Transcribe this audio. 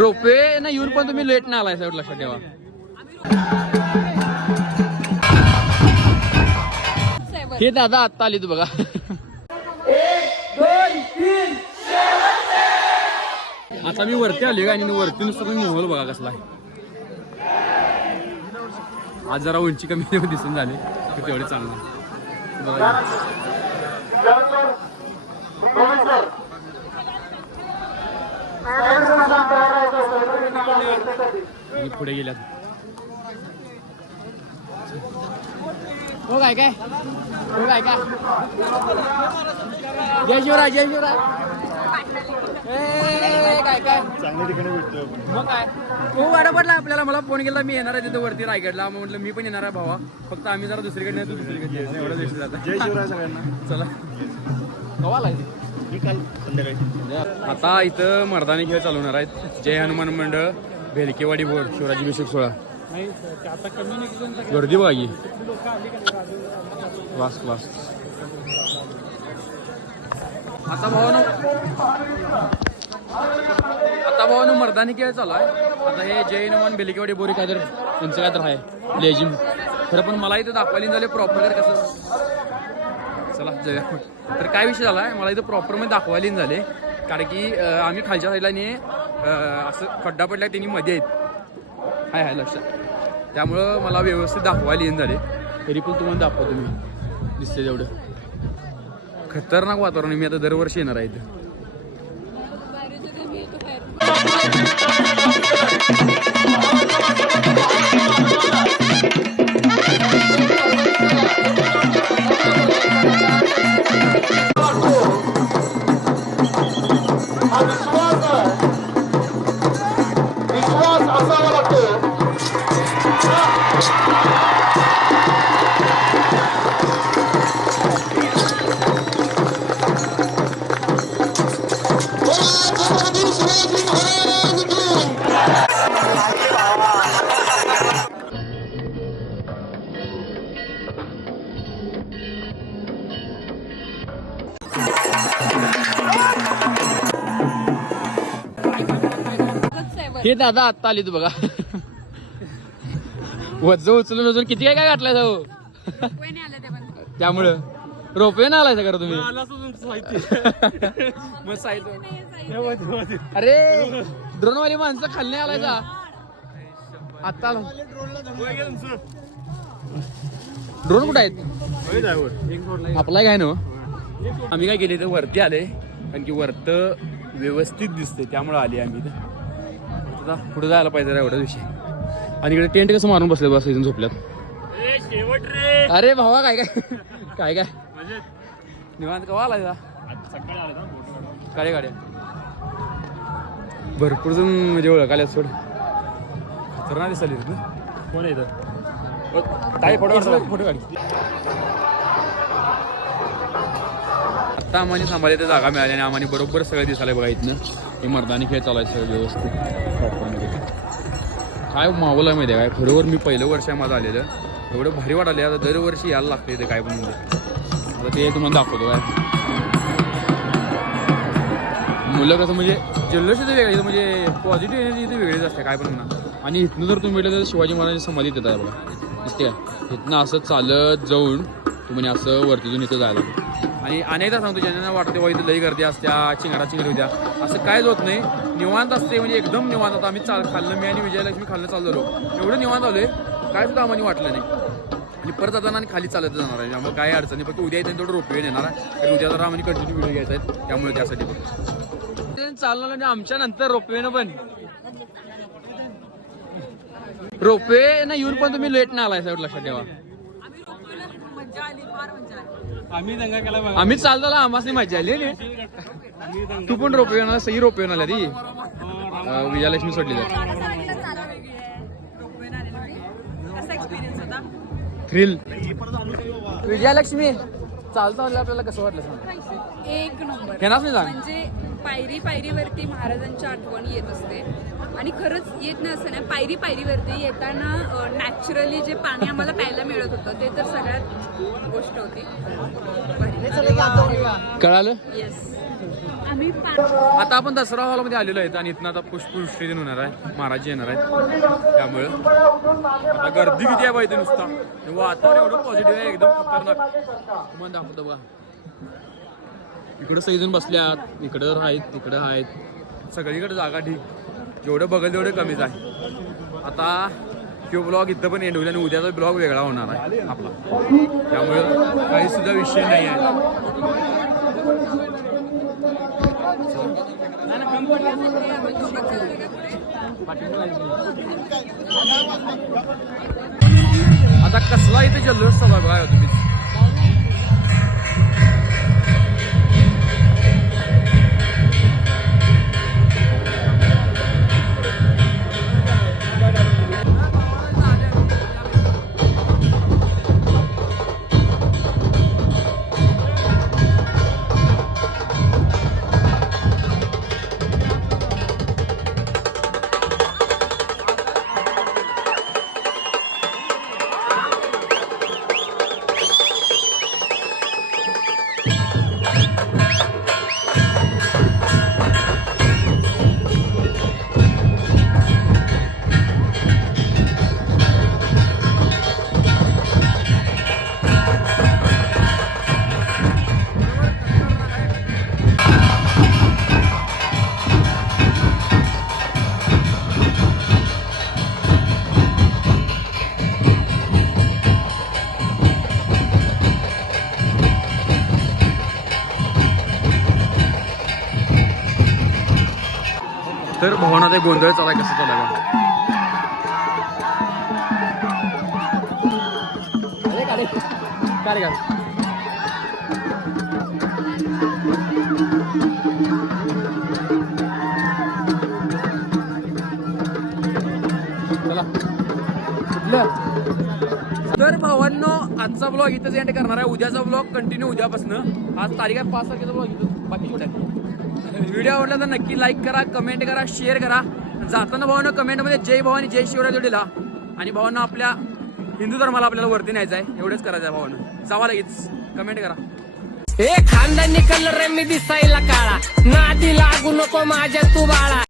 Ropeway ना येऊन पण तुम्ही लेट नाही आलाय एवढं लक्षात ठेवा. हे दादा आत्ता आली तू बघा. 1 2 3 आता मी वरती आले का आणि वरती नुसतं तुम्ही मोबाईल बघा कसला आहे. आज जरा उंची कमी दिसून झाली तेवढे चांगलं पुढे गेल्यात. हो काय काय हो काय काय जय शिवराय जय शिवराय काय काय चांगल्या ठिकाणी भेटतो. मग काय खूप वाडा पडला आपल्याला. मला फोन केला मी येणार आहे तिथं वरती रायगडला. मग म्हटलं मी पण येणार आहे भावा, फक्त आम्ही जरा दुसरीकडे नाही तू दुसरीकडे एवढा दिवस जाता. जय शिवराय सगळ्यांना. चला कवाला आता इथं मर्दानी खेळ चालवणार आहेत. जय हनुमान मंडळ भेलकेवाडी बोर्ड शिवराज्याभिषेक सोहळा. गर्दी बघा की वास वास. आता भावानं मर्दानी खेळ चालू आहे. आता हे जय हनुमान भेलकेवाडी बोरी काय तर त्यांचं काय तर आहे लेजिम खरं, पण मला इथं दाखवायला झाले प्रॉपर कर कसं. चला जाऊया. तर काय विषय झाला आहे, मला इथं प्रॉपरमध्ये दाखवायला झाले कारण की आम्ही खालच्या साईडला ने असं खड्डा पडला त्यांनी मध्ये आहेत हाय लक्षात, त्यामुळं मला व्यवस्थित दाखवायला येईन झाले. तरी पण तुम्हाला दाखवतो मी दिसते तेवढं. खतरनाक वातावरण. मी आता दरवर्षी येणार आहे इथं. हे दादा आत्ता आली तू बघा. वज्ज उचलून अजून किती काय काय घातलाय जाऊ. त्यामुळं रोपवे ना आलाय का तुम्ही. अरे ड्रोनवाली माणसं खाल्ली आलायचा आत्ता. ड्रोन कुठं आहेत आपला काय ना. आम्ही काय केले तर वरती आले कारण की वरत व्यवस्थित दिसते त्यामुळे आले आम्ही. आता पुढे जायला पाहिजे एवढा विषय. आणि इकडे टेंट कसं मारून बसले बस इथून झोपल्यात. अरे भावा काय काय काय काय निवांत कवा आलाय गाड्या गाड्या भरपूर जण म्हणजे ओळखाल्या सोड. खतरनाक दिसाली कोण येतं काय फोटो काढ. आता आम्हाला सांभाळायला जागा मिळाली आणि आम्हाला बरोबर सगळं दिसायला बघा इथनं. हे मर्दानी खेळ चालायचं सगळं व्यवस्थित प्रॉपरमध्ये. काय माहोल आहे माहिती आहे काय. खरोबर मी पहिलं वर्ष माझं आलेलं एवढं भारी वाटाले. आता दरवर्षी यायला लागतं इथे काय पण म्हणजे. आता ते तुम्हाला दाखवतो काय. मुलं कसं म्हणजे जल्लोष इथे वेगळं म्हणजे पॉझिटिव्ह एनर्जी इथे वेगळीच असते काय पण म्हणा. आणि इथनं जर तुम्ही भेटलं तर शिवाजी महाराजांची समाधी देत आहे बघा दिसते काय. इथनं असं चालत जाऊन तुम्ही असं वरतीतून इथं जायला. आणि अनेकदा सांगतो ज्यांना वाटतं तेव्हा इथं लई गर्दी असत्या चिंगरा चिंगरी होत्या असं काहीच होत नाही. निवांत असते म्हणजे एकदम निवांत. आता आम्ही खाल्लं मी आणि विजयलक्ष्मी खाल्लं चाललो एवढं निवांत आलोय काय सुद्धा आम्हाला वाटलं नाही. आणि परत जाताना आणि खाली चालत जाणार आहे त्यामुळे काय अडचण नाही. फक्त उद्या येते तेवढं रोपवे येणार आहे आणि उद्या जरा आम्ही कंटिन्यू व्हिडिओ घ्यायचा आहेत त्यामुळे त्यासाठी पण चालणार. म्हणजे आमच्या नंतर रोपवेनं पण रोपवे ना येऊन पण तुम्ही लेट नाही आलाय एवढं लक्षात ठेवा. आम्ही चालतो आम्हाला मजा आली. तू पण रोपवे ना सही रोपवे आला ती विजयलक्ष्मी सोडली तर थ्रिल. विजयलक्ष्मी चालता आपल्याला कसं वाटलं सांग. एक नंबर. घेणार नाही म्हणजे पायरी पायरीवरती महाराजांची आठवण येत असते. आणि खरंच येत नाही असं नाही. पायरी पायरीवरती येताना नॅचरली जे पाणी आम्हाला प्यायला मिळत होतं ते तर सगळ्यात गोष्ट होती. कळालं. येस. आम्ही आता आपण दसरा हॉलमध्ये आलेलो आहे आणि इथनं आता पुष्पवृष्टी दिन होणार आहे, महाराज येणार आहेत. त्यामुळे आता गर्दी किती आहे पाहिजे नुसता, वातावरण एवढं पॉझिटिव्ह आहे, एकदम खतरनाक. तुम्हाला दाखवतो बघा, इकडं सगळेजण बसल्यात, इकडं आहेत, तिकडं आहेत, सगळीकडे जागा ठीक. जेवढं बघेल तेवढं कमीच आहे. आता तो ब्लॉग इथं पण एंड होईल आणि उद्याचा ब्लॉग वेगळा होणार आहे आपला, त्यामुळे काही सुद्धा विषय नाही आहे. आता कसला इथे जल्लोष चालू आहे बघा तुम्ही. तर भवनात एक गोंधळ चालाय, कसं चालाय बघा. तर भावांनो, आजचा ब्लॉग इथंच एंड करणार आहे. उद्याचा ब्लॉग कंटिन्यू उद्यापासून. आज तारीख आहे 5 तारखेचा ब्लॉग इथं, बाकी छोट्या. व्हिडिओ आवडला तर नक्की लाईक करा, कमेंट करा, शेअर करा. जाताना भावांनो कमेंटमध्ये जय भवानी जय शिवराय जोडीला. आणि भावांनो आपल्या हिंदू धर्माला आपल्याला वरती न्यायचं आहे, एवढंच करायचं आहे भावांनो. जावा लगेच, कमेंट करा. खानदानी कलर मी दिसायला काळा, नादी लागू नको माझ्या तू बाळा.